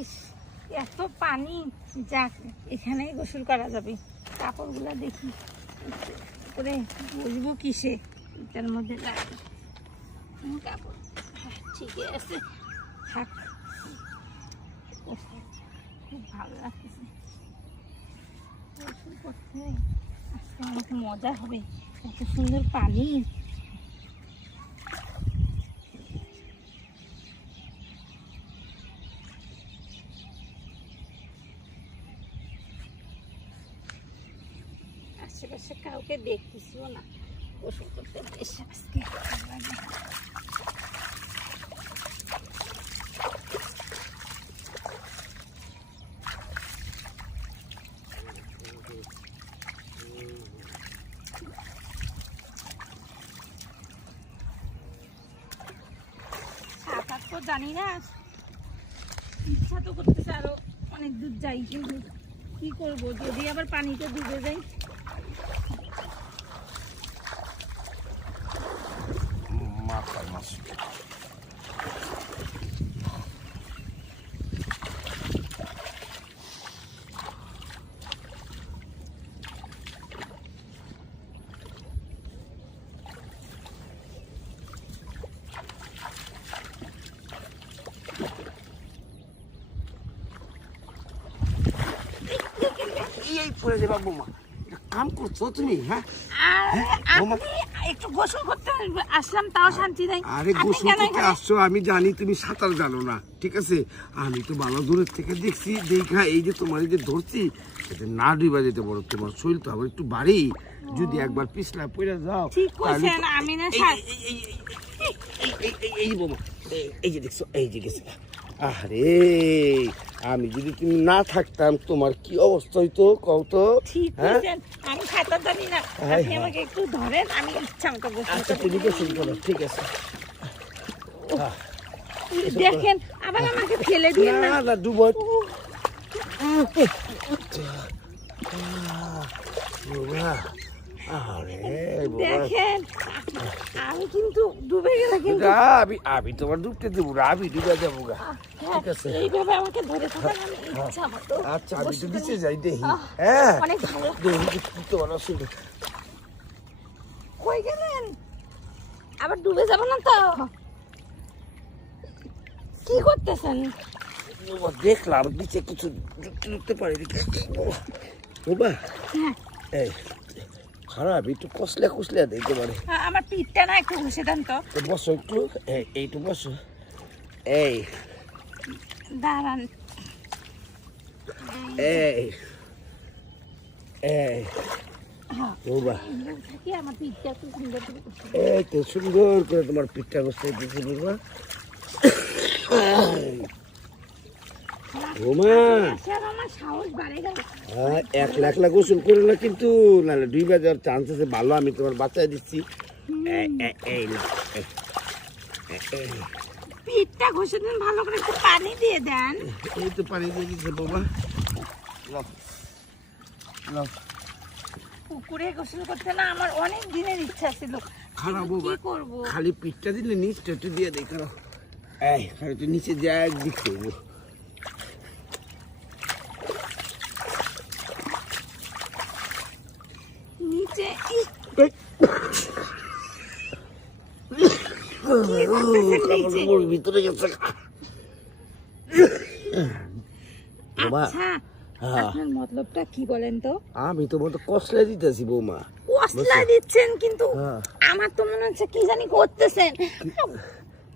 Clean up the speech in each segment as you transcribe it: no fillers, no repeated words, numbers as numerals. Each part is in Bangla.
ইস, এত পানি, যাক এখানেই গোসল করা যাবে। কাপড়গুলা দেখি করে বসবো কিসে, এটার মধ্যে রাখি কাপড়। হ্যাঁ, ঠিকই আছে, থাক। খুব ভালো লাগতেছে গোসল করতে। আজকে অনেক মজা হবে, এত সুন্দর পানি। আশেপাশে কাউকে দেখতেছিও না, গোসল করতে বেশ আজকে ভালো লাগে। সাঁতার তো জানি না, ইচ্ছা তো করতেছে আরো অনেক দূর যাই, কিন্তু কি করবো যদি আবার পানিতে ডুবে যাই। মাথার মাছ এই পড়ে যাবা বৌমা, কাম করছো তুমি? হ্যাঁ, একটু গোসল করতে আসলাম, তাও শান্তি নাই। আরে গোসল করতে আসছো, আমি জানি তুমি সাঁতার জানো না, ঠিক আছে? আমি তো ভালো দূরের থেকে দেখছি, দেখা এই যে তোমার এই যে ধরছি, সেটা না ডুবা যেতে পারো। তোমার শরীর তো আবার একটু বাড়ি, যদি একবার পিছলা পড়ে যাও। ঠিক কইছেন, আমি না এই বৌমা, এই যে দেখছো, এই যে গেছে। আরে আমি যদি তুমি না থাকতাম তোমার কি অবস্থা হইতো কও তো? ঠিক কইছেন, আমি সাঁতার জানি না, আপনি আমাকে একটু ধরেন, আমি ইচ্ছা মতো গোসল আচ্ছা, তুমি গোসল করো, ঠিক আছে? দেখেন আবার আমাকে ফেলে দিয়েন না। না ডুবো। দেখেন আমি কিন্তু ডুবে গেলে কিন্তু আমি তোমার ডুবতে দেবো না, আমি ডুবে যাবো গা, ঠিক আছে? এইভাবে আমাকে ধরে থাকেন, আমি ইচ্ছা মতো। আচ্ছা, আমি তো নিচে যাই দেখি। হ্যাঁ, অনেক ভালো। দেখি তোমার অসুবিধা। কই গেলেন? আবার ডুবে যাব না তো? কি করতেছেন? দেখলাম নিচে কিছু ঢুকতে পারি বাবা। এই খারাপ, একটু কষলে কুসলে দিতে পারে। আমার পিঠটা না একটু ঘষে দেন তো। বসো একটু, এইটু বসো। এই দাঁড়ান, এই এই বাবা, থাকি আমার পিঠটা একটু সুন্দর করে ঘষে দেন। এই তো সুন্দর করে তোমার পিঠটা বসতে দিচ্ছি বাবা। আমার সাহস বাড়ে গেল। একলা একলা গোসল করো না কিন্তু, নাহলে ডুবে যাওয়ার চান্স আছে। ভালো, আমি তোমার বাঁচাই দিচ্ছি। পিঠটা ঘষে দেন ভালো করে, একটু পানি দিয়ে দেন। এই তো পানি দিয়ে দিচ্ছে বাবা। পুকুরে গোসল করতে না আমার অনেক দিনের ইচ্ছা ছিল। খারাপ বাবা, কি করবো? খালি পিঠটা দিলে নিচটা একটু দিয়ে দেয়। খারাপ, এই খালি তো নিচে যায় দিক করবো। নিচে ভিতরে গেছে বাবা। আচ্ছা, আপনার মতলবটা কি বলেন তো? আমি তো মতো কষলে দিতেছি বৌমা। কসলা দিচ্ছেন, কিন্তু আমার তো মনে হচ্ছে কি জানি করতেছেন।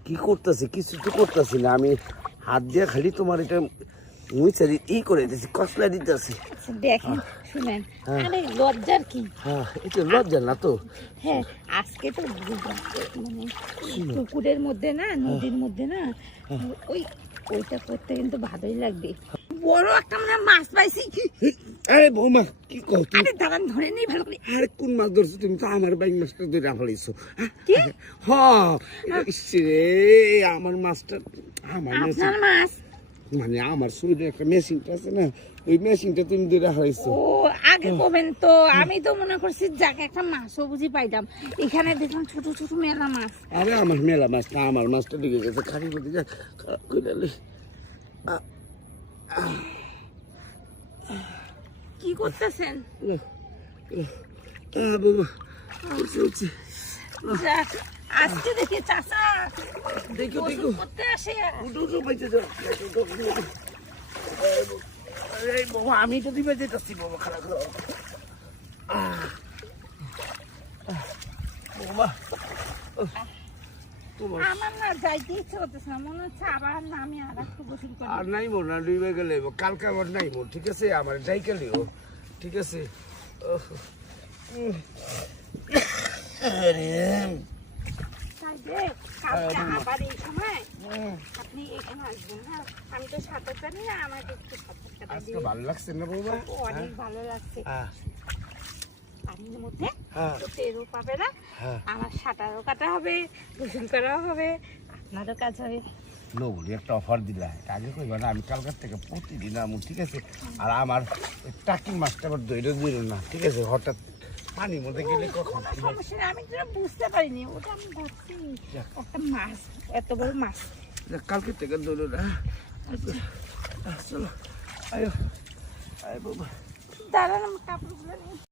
কি করতেছি? কিছু তো করতেছি না, আমি হাত দিয়ে খালি তোমার এটা মুইছারি ই করে দিতেছি, কষলা দিতেছি। দেখেন শুনেন, আরে লজ্জার কি? এটা লজ্জা না তো। হ্যাঁ, আজকে তো মানে পুকুরের মধ্যে না, নদীর মধ্যে না, ওইটা করতে কিন্তু ভালোই লাগবে। বড় একটা মানে মাছ পাইছি। আরে বৌমা, কি কও তুমি? আরে দাঁড়ান, ধরে নেই ভালো করে। আরে কোন মাছ ধরছো তুমি? তো আমার বাইক মাছটা ধরে ফেলাইছো। কি? রে, আমার মাছটা, আমার আপনার মাছ মানে আমার শরীরে একটা মেশিনটা আছে না, ওই মেশিনটা তুমি ধরে ফেলাইছো। ও আগে কবেন তো, আমি তো মনে করছি যাকে একটা মাছও বুঝি পাইতাম, এখানে দেখলাম ছোট ছোট মেলা মাছ। আরে আমার মেলা মাছ না, আমার মাছটা ঢুকে গেছে খালি করতে যা খারাপ করে কি করতেছেন? বাবা উঠছে উঠছে যাক, আজকে দেখি চাচা দেখো দেখো গোসল করতে আসে। উঠো উঠো বাইতে যাও এই বাবা আমি তো দিবে যেতেছি বাবা খারাপ বাবা তোমার আমার না যাইতে ইচ্ছে করতেছে না, মনে হচ্ছে আবার না আমি আর একটু গোসল করি। আর নাই মো না ডুবে গেলে কালকে আমার নাই মো ঠিক আছে আমার যাই গেলেও ঠিক আছে তাই যে কালকে আবার এই সময় আপনি এখানে আসবেন। হ্যাঁ, আমি তো সাঁতার জানি না, আমাকে একটু সাঁতার কাটা আজকে দিন। ভালো লাগছে না বাবা অনেক ভালো লাগছে। হ্যাঁ পানির মধ্যে হ্যাঁ তো টেরও পাবে না, হ্যাঁ আমার সাঁতারও কাটা হবে, গোসল করাও হবে, আপনারও কাজ হবে। নবলি একটা অফার দিলা আগে কইবা না আমি কালকার থেকে প্রতিদিন আমু ঠিক আছে আর আমার টাকিং মাছটা আবার দইরে দইর না ঠিক আছে হঠাৎ পানির মধ্যে গেলে কখন কোনো সমস্যা নেই, আমি যেটা বুঝতে পারিনি, ওটা আমি ভাবছি একটা মাছ, এত বড় মাছ। কালকে থেকে দইর না চলো আয়ো আয় বাবা দাঁড়ান, আমার কাপড়গুলো নিয়ে